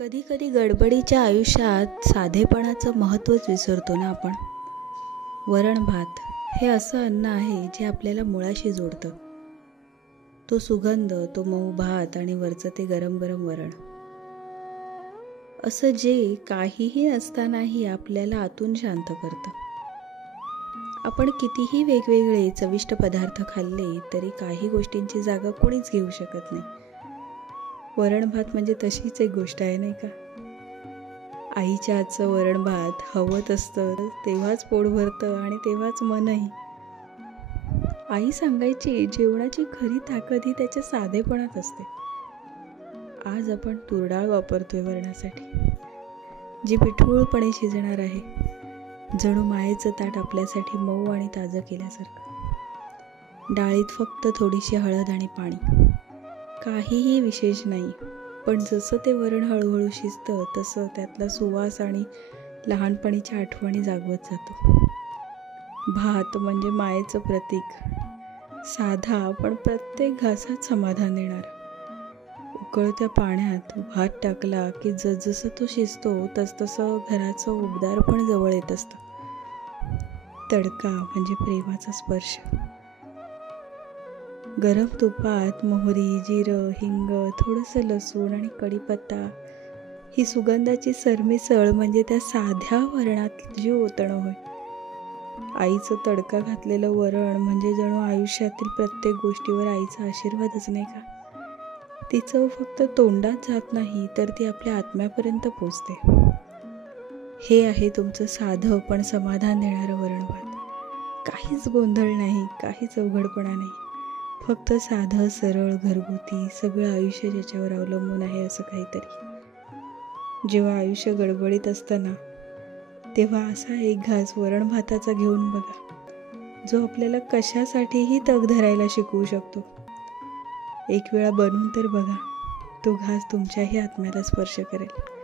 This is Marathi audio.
कधी कधी गडबडीच्या आयुष्यात साधेपणाचं महत्त्वच विसरतो ना आपण. वरण भात हे असं अन्न आहे जे आपल्याला मुळाशी जोडतं. तो सुगंध, तो मऊ भात आणि वरचं ते गरम गरम वरण, असं जे काहीही नसतानाही आपल्याला आतून शांत करतं. आपण कितीही वेगवेगळे चविष्ट पदार्थ खाल्ले तरी काही गोष्टींची जागा कोणीच घेऊ शकत नाही. वरण भात म्हणजे तशीच एक गोष्ट आहे, नाही का? आईच्या हातचं वरण भात हवत असतं तेव्हाच पोट भरतं आणि तेव्हाच मनही. आई सांगायची, जेवणाची खरी ताकद ही त्याच्या साधेपणात असते. आज आपण तूर वापरतोय वरणासाठी, जी पिठूळपणे शिजणार आहे, जणू मायेचं ताट आपल्यासाठी मऊ आणि ताजं केल्यासारखं. डाळीत फक्त थोडीशी हळद आणि पाणी, काहीही विशेष नाही. पण जसं ते वरण हळूहळू शिजतं तसं त्यातला सुवास आणि लहानपणीच्या आठवणी जागवत जातो. भात म्हणजे मायेचं प्रतीक, साधा पण प्रत्येक घासात समाधान देणारा. उकळत्या पाण्यात भात टाकला की जसजसं तो शिजतो तसतसं घराचं उबदार पण जवळ येत असतं. तडका म्हणजे प्रेमाचा स्पर्श. गरम तुपात मोहरी, जिरं, हिंग, थोडंसं लसूण आणि कढीपत्ता ही सुगंधाची सरमिसळ म्हणजे त्या साध्या वरणात जी ओतणं होय. आईचं तडका घातलेलं वरण म्हणजे जणू आयुष्यातील प्रत्येक गोष्टीवर आईचा आशीर्वादच, नाही का? ती चव फक्त तोंडात जात नाही तर ती आपल्या आत्म्यापर्यंत पोचते. हे आहे तुमचं साधं पण समाधान देणारं वरण भात. काहीच गोंधळ नाही, काहीच अवघडपणा नाही. फक्त साधं, सरळ, घरगुती, सगळं आयुष्य ज्याच्यावर अवलंबून आहे असं काहीतरी. जेव्हा आयुष्य गडबडीत असतं ना, तेव्हा असा एक घास वरण भाताचा घेऊन बघा, जो आपल्याला कशासाठीही तग धरायला शिकवू शकतो. एक वेळा बनवून तर बघा, तो घास तुमच्याही आत्म्याला स्पर्श करेल.